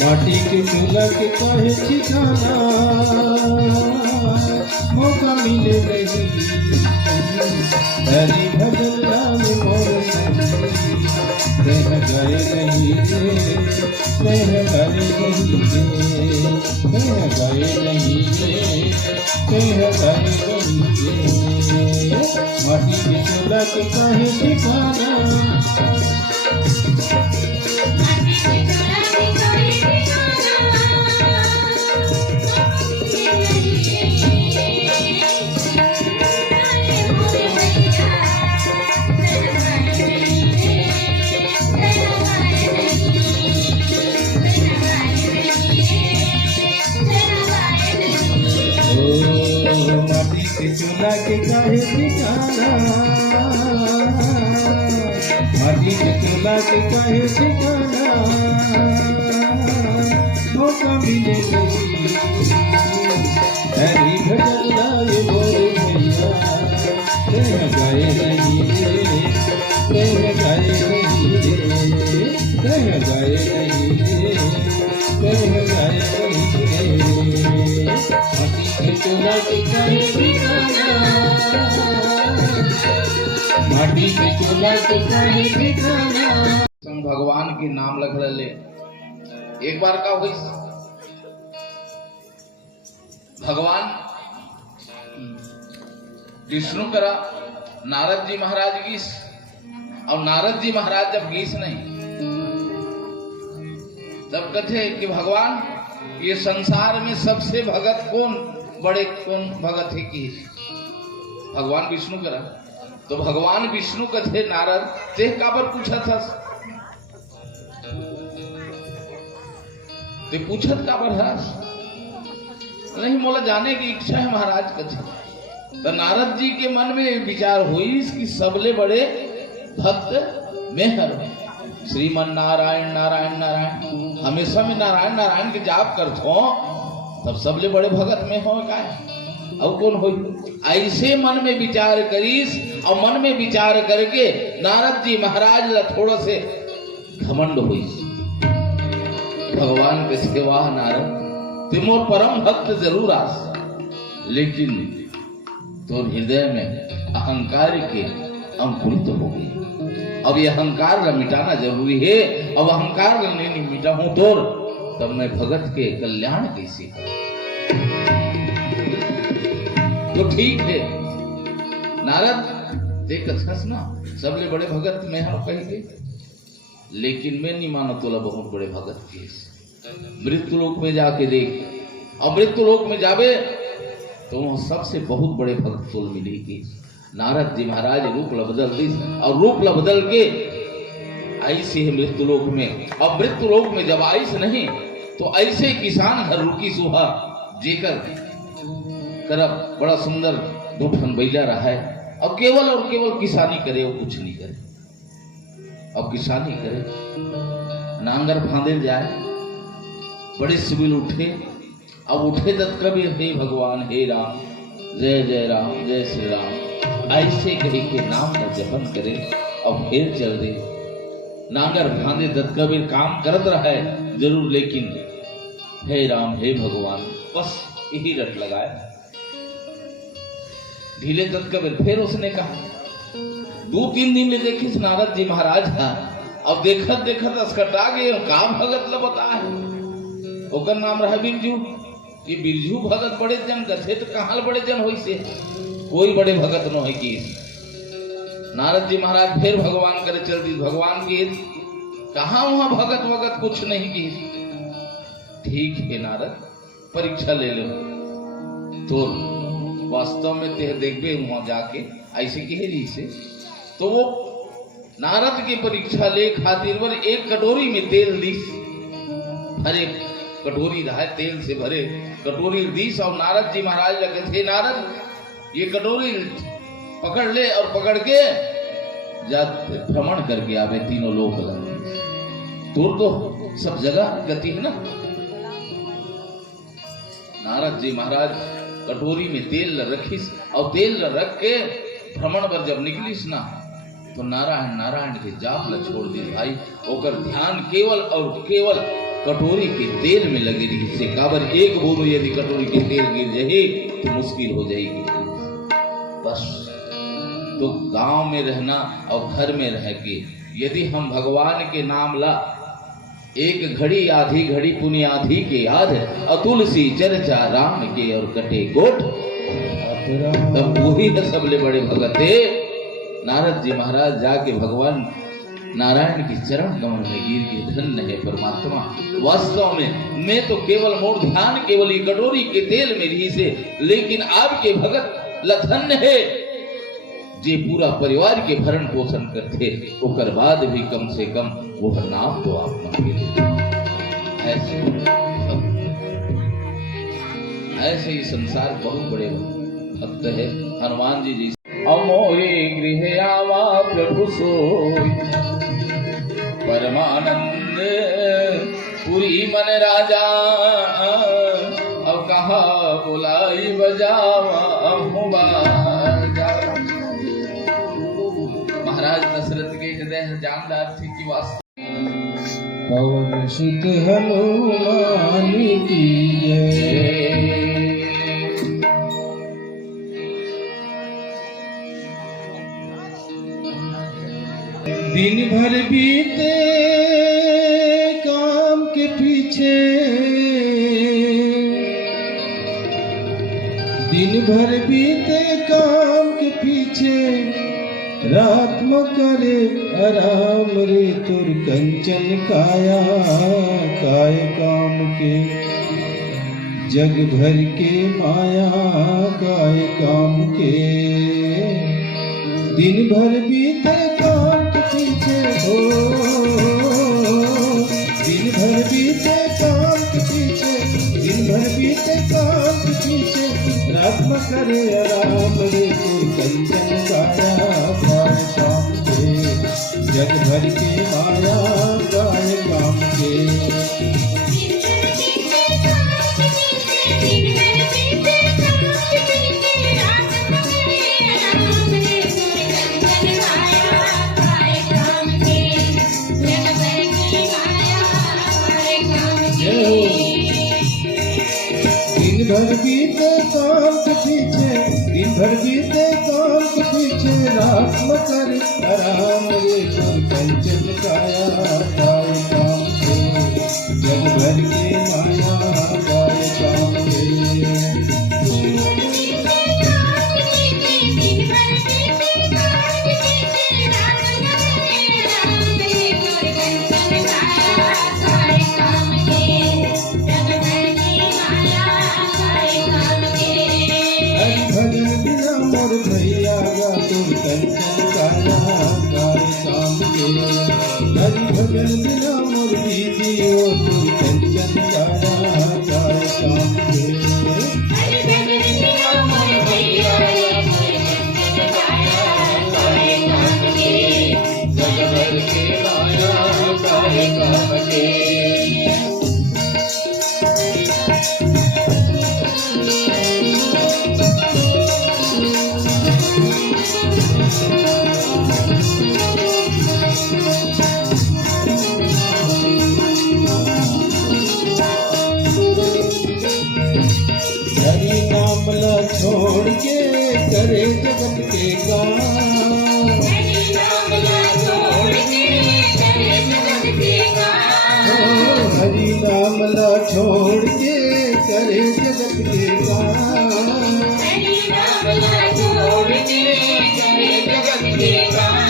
माटी के चूल्हा के काहे ठिकाना, मौका मिले नहीं हरि भजन राम मोर कह गए नहीं रे, कह गए नहीं रे, कह गए नहीं रे, कह गए नहीं रे। माटी के चूल्हा के काहे ठिकाना, माटी के चूल्हा के काहे ठिकाना, माटी के चूल्हा के काहे ठिकाना, मौका मिले नहीं हरि भजन लाल मोर भैया, कह गए नहीं रे, कह गए नहीं रे, कह गए नहीं रे, कह गए नहीं रे। माटी के चूल्हा के काहे ठिकाना, माटी के चूल्हा के काहे ठिकाना। संग भगवान के नाम लख ले। एक बार का हुई भगवान विष्णु करा नारद जी महाराज गीस, और नारद जी महाराज जब गीस नहीं तब कहते कि भगवान ये संसार में सबसे भगत कौन बड़े कौन भगत है की? भगवान विष्णु करा तो भगवान विष्णु कथे नारद ते काबर पूछा था, ते पूछत काबर है? नहीं मोला जाने की इच्छा है महाराज कथे। तो नारद जी के मन में विचार हुई कि सबले बड़े भक्त मैं हूं, श्रीमन नारायण नारायण नारायण, हमेशा में नारायण नारायण के जाप करतो, तब सबले बड़े भगत में हो का और कौन हो? ऐसे मन में विचार करीस और मन में विचार करके नारद जी महाराज ला थोड़ा से घमंड हुई। भगवान के सेवा नारद तुम परम भक्त जरूर आस, लेकिन तो हृदय में अहंकार के अंकुरित हो गई। अब ये अहंकार ला मिटाना जरूरी है। अब अहंकार ला नहीं मिटा हूं तब मैं भगत के कल्याण कैसे करूं? तो ठीक है नारद देख ना सबले बड़े भगत मैं हम कहेंगे, लेकिन मैं नहीं मानो तोला बहुत बड़े भगत के। मृत्यु लोक में जाके देख, और मृत्यु लोक में जावे तो वह सबसे बहुत बड़े भक्त तोल मिलेगी। नारद जी महाराज रूप ला बदल दी, और रूप ला बदल के ऐसे है मृत्यु लोक में। अब मृत्यु लोक में जब आईस नहीं तो ऐसे किसान घर रुकी सुहा जेकर करब बड़ा सुंदर दोठन बैला रहा है, और केवल किसानी करे और कुछ नहीं करे। अब किसानी करे नांगर फांदे जाए, बड़े सिविल उठे। अब उठे तत् कबीर, हे भगवान हे राम, जय जय राम जय श्री राम, ऐसे कही के नाम का जपन करे और फिर चल दे। नांगर फांदे दत्त कबीर काम करत रहा है जरूर, लेकिन हे राम हे भगवान बस यही रट लगाया। ढीले दत्त कबीर फिर उसने कहा, 2-3 दिन ले देखिस नारद जी महाराज था, अब देखत देखत अस्कटा गए का भगत ल बता है। ओकर नाम रहा बिरजू। ये बिरजू भगत बड़े जन कथे तो कहाँ बड़े जन होई से, कोई बड़े भगत न है की। नारद जी महाराज फिर भगवान करे चल दी, भगवान की कहा वहां भगत वगत कुछ नहीं की। ठीक है नारद, परीक्षा ले लो तो वास्तव में ते देखबे वहां जाके ऐसे की है से। तो वो नारद की परीक्षा ले खातिर वर एक कटोरी में तेल दी, अरे कटोरी रहा तेल से भरे कटोरी दीस। और नारद जी महाराज लगे थे, नारद ये कटोरी पकड़ ले और पकड़ के जा भ्रमण करके आवे तीनों लोग लगे। तो सब जगह गति है ना। नारद जी महाराज कटोरी में तेल रखिस और तेल रख के भ्रमण पर जब निकलिस ना, तो नारायण नारायण के जाप ल छोड़ दी भाई। ओकर ध्यान केवल और केवल कटोरी के तेल में लगे रही से। काबर एक बूंद यदि कटोरी के तेल गिर जाए तो मुश्किल हो जाएगी। बस तो गांव में रहना और घर में रह के यदि हम भगवान के नाम ला, एक घड़ी आधी घड़ी पुण्य आधी के याद, और तुलसी चर्चा राम के और कटे गोट, तब वही है सबले बड़े भगते। नारद जी महाराज जाके भगवान नारायण की चरण कमल में गिर के धन्य है परमात्मा। वास्तव में मैं तो केवल मोर ध्यान केवल कटोरी के तेल में रही से, लेकिन आपके भगत लधन्य है जे पूरा परिवार के भरण पोषण करते, ओकर बाद भी कम से कम वो नाम तो आप मांगे। ऐसे ही संसार बहुत बड़े भक्त है। हनुमान जी जी अमोरे गृह आवा प्रभु सोई, परमानंद पुरी मन राजा, अब कहा बुलाई बजावा बाजा। महाराज दशरथ के हृदय जानदार थे कि वास्तव पवन सुत हनुमान की जय। दिन भर बीते काम के पीछे, दिन भर बीते काम के पीछे, रात म करे आराम रे तुर कंचन काया। काय काम के जग भर के माया, काय काम के दिन भर बीते काम के पीछे हो। दिन भर बीते काम के पीछे, दिन भर बीते काम के पीछे, रात में करे आराम रे कोई कंचन काया। काय काम के जग भर के माया, काय काम के दिन भर बीते काम के पीछे, दिन भर बीते काम के पीछे, रात में करे आराम रे कोई कंचन काया। काय काम के जग भर के माया, काय काम के कंचन काया। काय काम के हरि भजन बिना मोर दीदी ओ तुर कंचन जगत के काम। हरि नाम ना छोड़ के करे जगत के काम।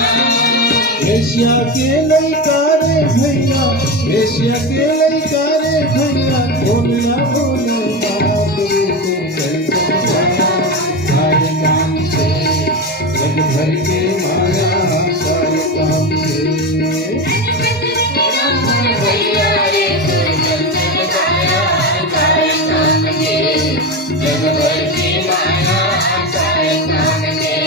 वेश्या के ललकारे भैया, वेश्या के ललकारे भैया, बोलना बोले बाप रे तुम कैसे जाया। सारे काम से जग भर के माया, सारे काम से भैया रे तू चंचल काया, सारे काम के जग भर की माया, सारे काम के।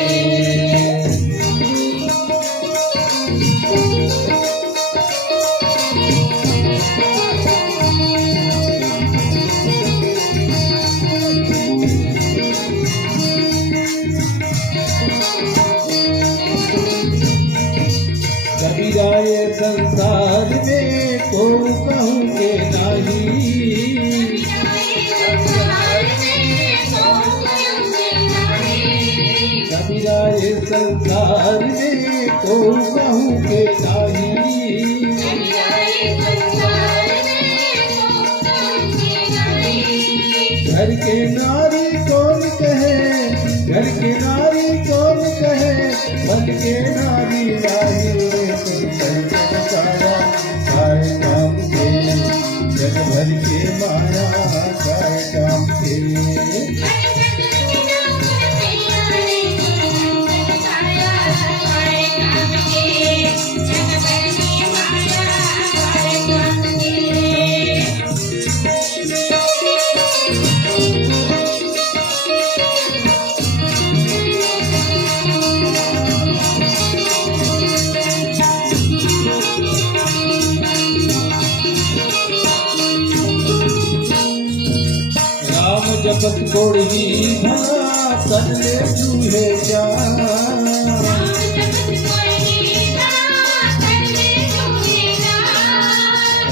कबीरा ये संसार में को कहूँ के नाही। कबीरा ये संसार में को कहूँ के नाही। घर के नारी कौन कहे, घर के नारी कौन कहे, बन के नारी राही रे तुम कैसे बचाया। सारे काम के जग भर के माया, सारे काम के राम जपत कोड़ी भला, तन ले चूहे जा।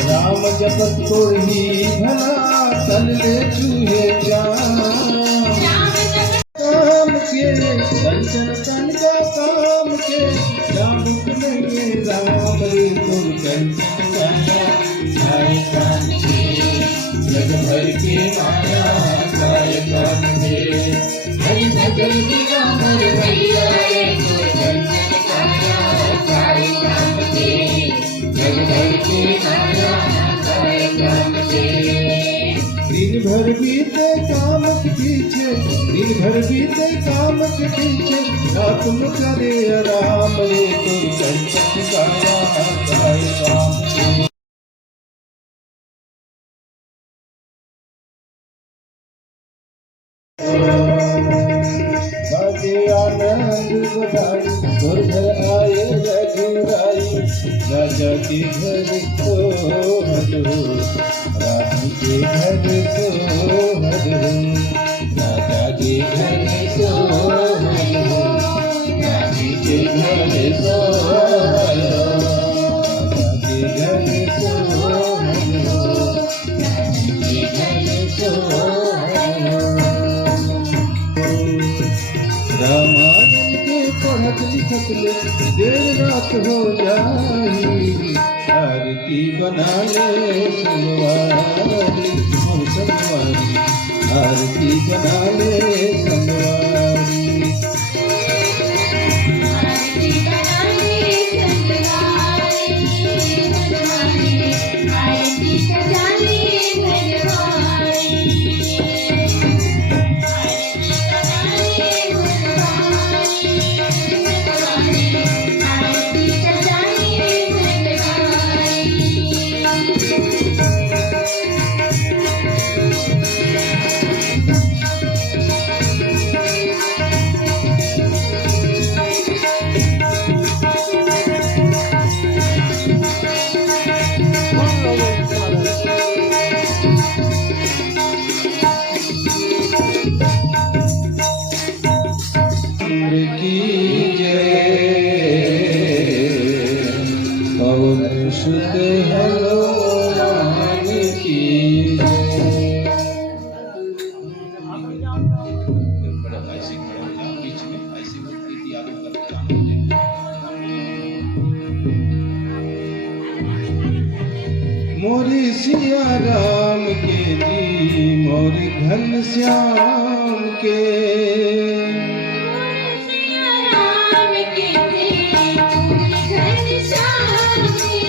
राम जपत कोड़ी भला, तन ले चूहे जा। काम के कंचन तन का काम के, जामुक नहीं राम रे तुम कंचन काया। सारे काम के जग भर के माया, सारे काम के हरि भजन की रामर भैया रे तू चंचल काया, सारे काम के जग भर की माया, सारे काम के। दिन भर बीते काम के पीछे, दिन भर बीते काम के पीछे, तुम करे आराम रे तुम कंचन काया। सारे काम के बाजे आनंद बधाई, घर आए रघुराई। राजा के घर तो हरो, रानी के घर तो हरो, राजा के घर तो हरो, रानी के घर तो हरो, राजा के घर तो हरो, रानी के घर तो हरो। रामायण के पढ़त लिखत ले देर रात हो जाई। आरती बना ले संगवारी, हम संगवारी, आरती बना ले संगवारी। आरती बनाने संगवारी, आरती सजाने भगवारी। मोरी सिया राम के जी मोर घन श्याम के राम के घनश्याम के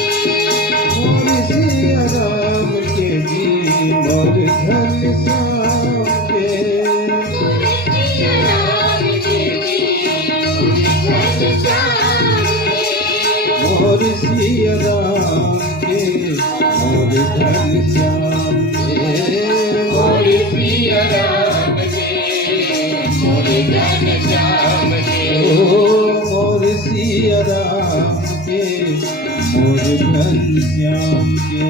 मोरी सिया राम के जी मोर घन श्याम के राम के घनश्याम मोर सिया राम के मोर घन श्याम के मोर सिया राम के मोर घन श्याम के ओ मोर सिया राम के मोर घन श्याम के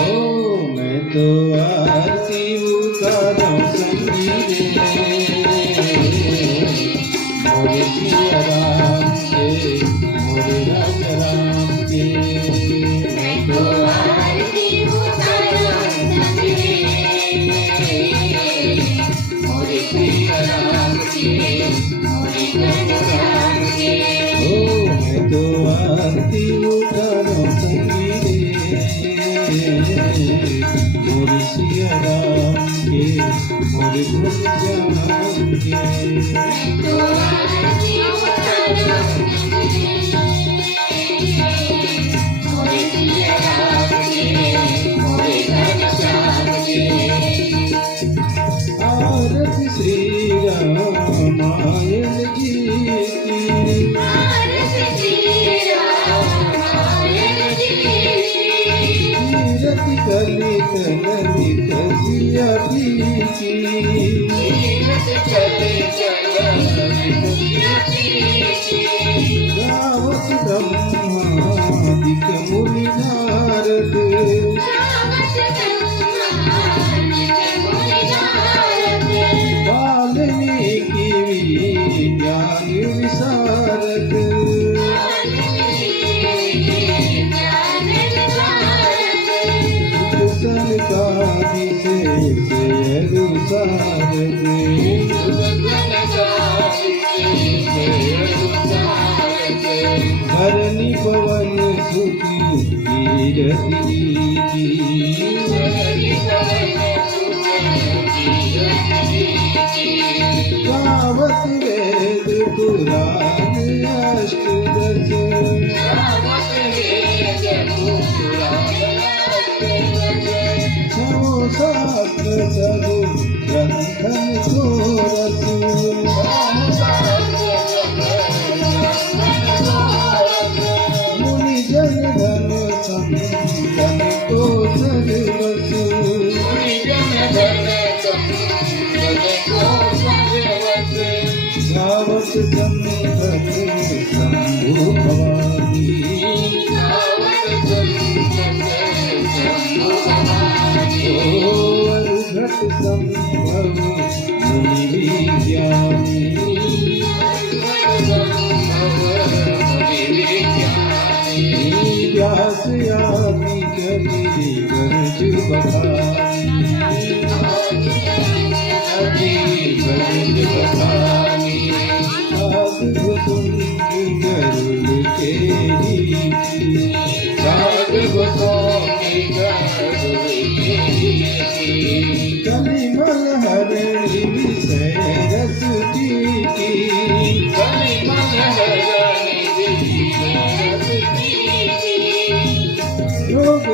ओ मैं तो आरती उतारूं संगीत मोर सिया राम के मोर राम राम के मैं तो आरती मोर सिया राम के ओ मैं तो आरती उतारूं संगीत मोर सिया राम के मोर घन श्याम के आरती श्री रामायण जी की कीरति कलित ललित सिया की गावत ब्रह्मादिक मुनि नारद वाल्मीकि ज्ञान विशारद सनकादि से सारद धरणी पवन सुखी कीरति की गावत वेद पुराण अष्टदश छो शास्त्र सब ग्रंथन सोरस मुनि जन धन संतन को सर्वस गावत संतत शंभु भवानी घट संभव मुनि विज्ञानी व्यास आदि कवि गरज बखानी साधु तुंग गरुड़ के कलिमल हरणी विषय रस की रोग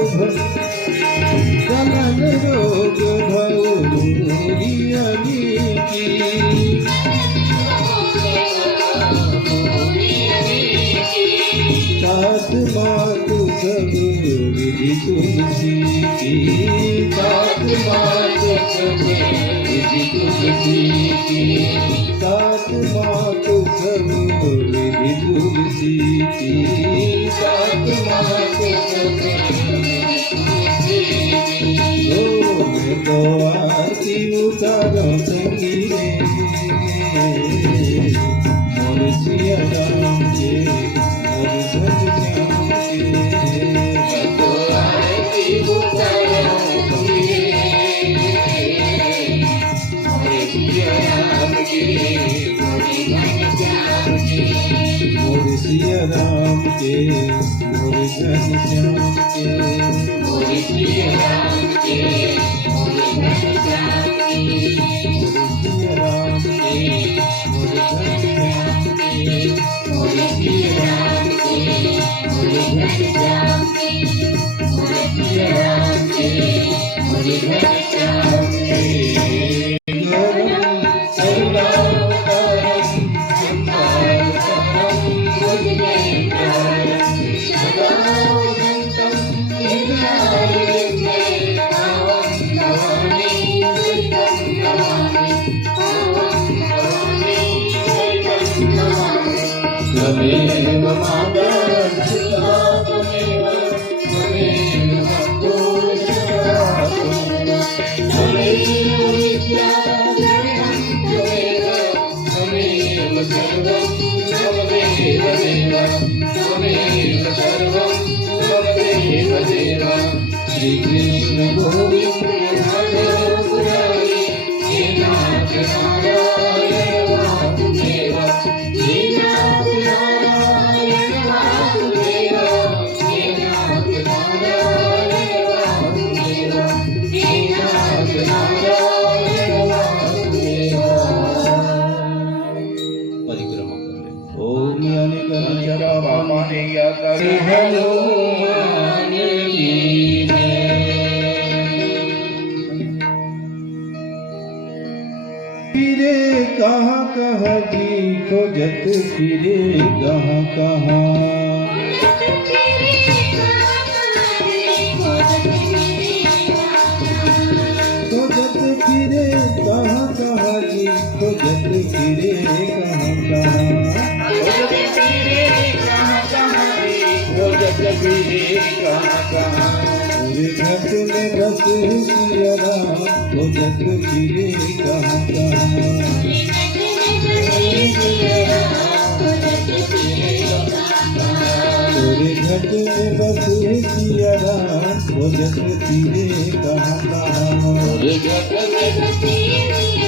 जनन रोग भौरियनी की सात मात सब विधि तुलसी की सात मात सब विधि तुलसी की सात मात सब विधि तुलसी की सात मात सब ओ मैं तो आरती उतारूं संगीत मोर सिया राम के मोर घन श्याम के मैं तो आरती उतारूं संगीत मोर सिया राम के मोर घन श्याम के मोर सिया राम के मोर घनश्याम के मोर सिया राम के मोर घनश्याम के मोर सिया राम के मोर घनश्याम के मोर सिया राम के मोर घनश्याम के मोर सिया राम के मोर घनश्याम के गौरम सर्वावतारम संसारसारम भुजगेन्द्रहरं सदा वसन्तं हृदयारविन्दे भावं नमामि सहितं नमामि सहितं नमामि त्वमेव माता पिता त्वमेव त्वमेव भक्तो सदा त्वमेव विद्या द्रविणं त्वमेव त्वमेव सर्वं त्वमेव देव त्वमेव सर्वं त्वमेव देव श्रीकृष्ण गोविन्द माधव मुरारी हे नाथ नारायण वासुदेव हे नाथ नारायण वासुदेव हे नाथ नारायण वासुदेव हे नाथ नारायण वासुदेव परिक्रमा ओम ज्ञानिकर्मचरा वामाने याता हनुमान की फिरे कहाँ कहाँ जी खोजत फिरे कहाँ कहाँ खोजत फिरे कहाँ कहाँ जी खोजत फिरे कहाँ कहाँ खोजत फिरे कहाँ कहाँ पूरे घट में बस सिया राम खोजत फिरे कहाँ कहाँ पूरे घट में बस सिया राम खोजत फिरे कहाँ कहाँ पूरे घट में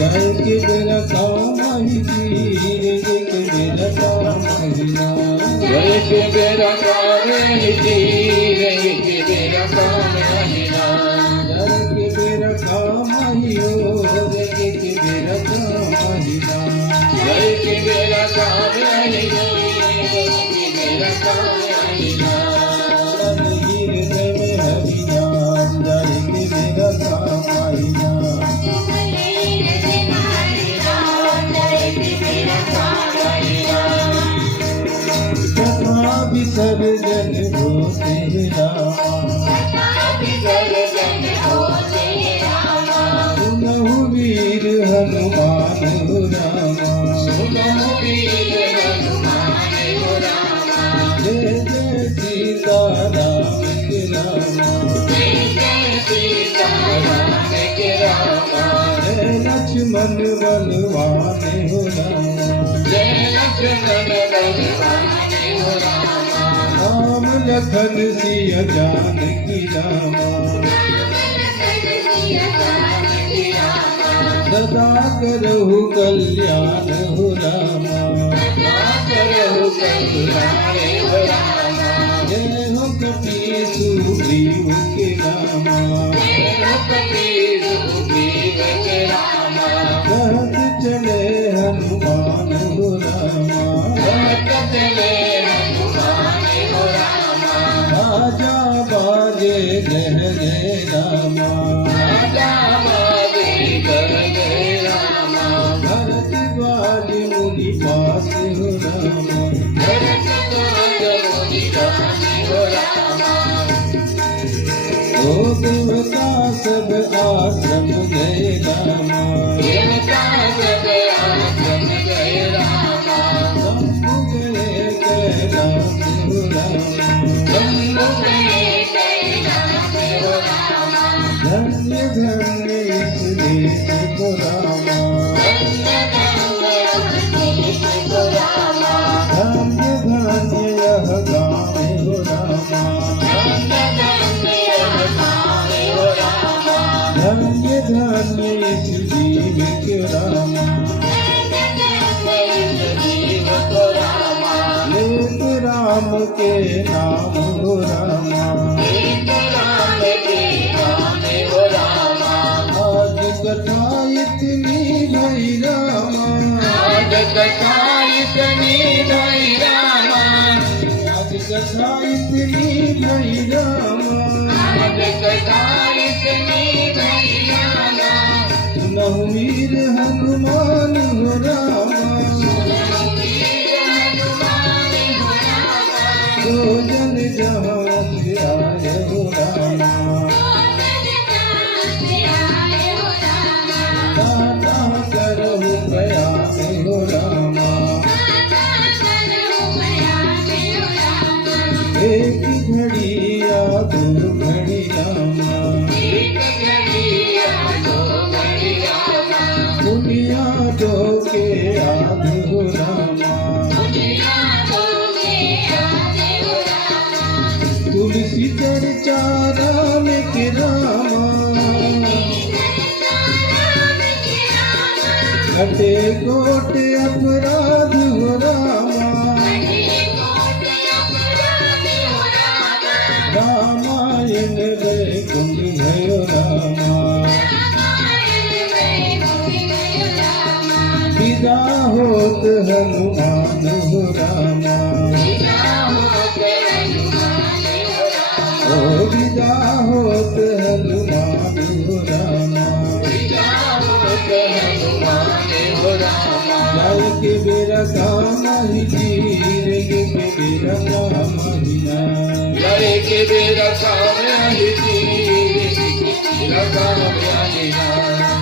गाय के बेरा काम आई रे के बेरा काम महिना गाय के बेरा काम आई रे के बेरा काम महिना गाय के बेरा काम आई रे के बेरा काम महिना गाय के बेरा काम आई रे के बेरा काम महिना नीर में हरि नाम गाय के बेरा काम महिना विसर्जन होते सुनहु वीर हनुमान जय जय सीता राम के रामा जय लक्ष्मण बलवान हो राम लखन सिया जानकी रामा सदा करहु कल्याण हो रामा जय हो कपीसु ग्रीव के रामा कहत चले हनुमान हो रामा जय जय रामा भरत वाली मुनि पास हो रामा ओ देवता सब आश्रम गए रामा शंभु गए कैलाश हो रामा धन्य धन्य इस देश को रामा धन्य धन्य यह गाँव हो रामा धन्य धन्य इस जीवित रामा लेत राम के नाम हो रामा आज कथा इतनी भई रामा आज कथा इतनी भई रामा सुनहु वीर हनुमान हो रामा जो जन जहाँ से आए हो रामा दाता करहु प्रयास हो रामा एक घड़ी या दो घड़ी रामा दुनिया दो के आधे हो रामा तुलसी चर्चा राम के रामा घटे कोट अपराध हो रामा रामायण वैकुंठ भयो रामा विदा होत हनुमान हो रामा ओ विदा होत हनुमान हो रामा जाय के बेरा काम ही तीर के बेरा काम ही ना जय के बेरा कामयाबी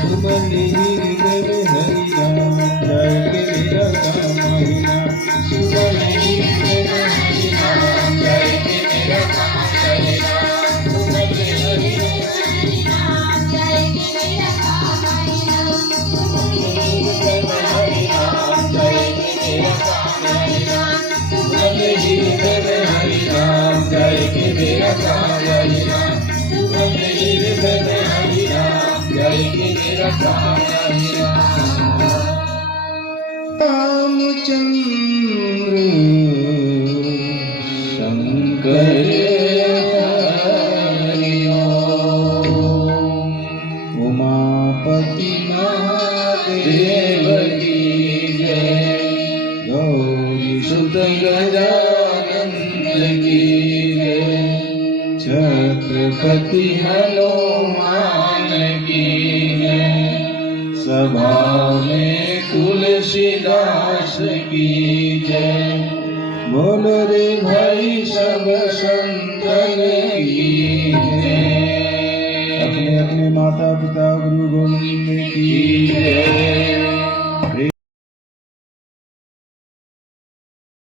तुमन हृदय हरि राम जय के बेरा काम ही ना तुमन हृदय हरि राम जय के बेरा काम ही ना तुमन हृदय हरि राम जय के बेरा काम ही ना तुमन हृदय हरि राम जय के बेरा काम ही ना तुमन हृदय हरि राम जय के बेरा काम ही ना तुमन हृदय हरि राम जय के बेरा काम ही ना रामचंद्र शंकर हरि ओम उमापति महादेव की जय गौरी सुत गजानन की जय छत्रपति हनुमान की जय सभा में तुलसीदास की जय बोलो रे भाई सब संतन की जय अपने अपने माता पिता गुरु गोविंद की जय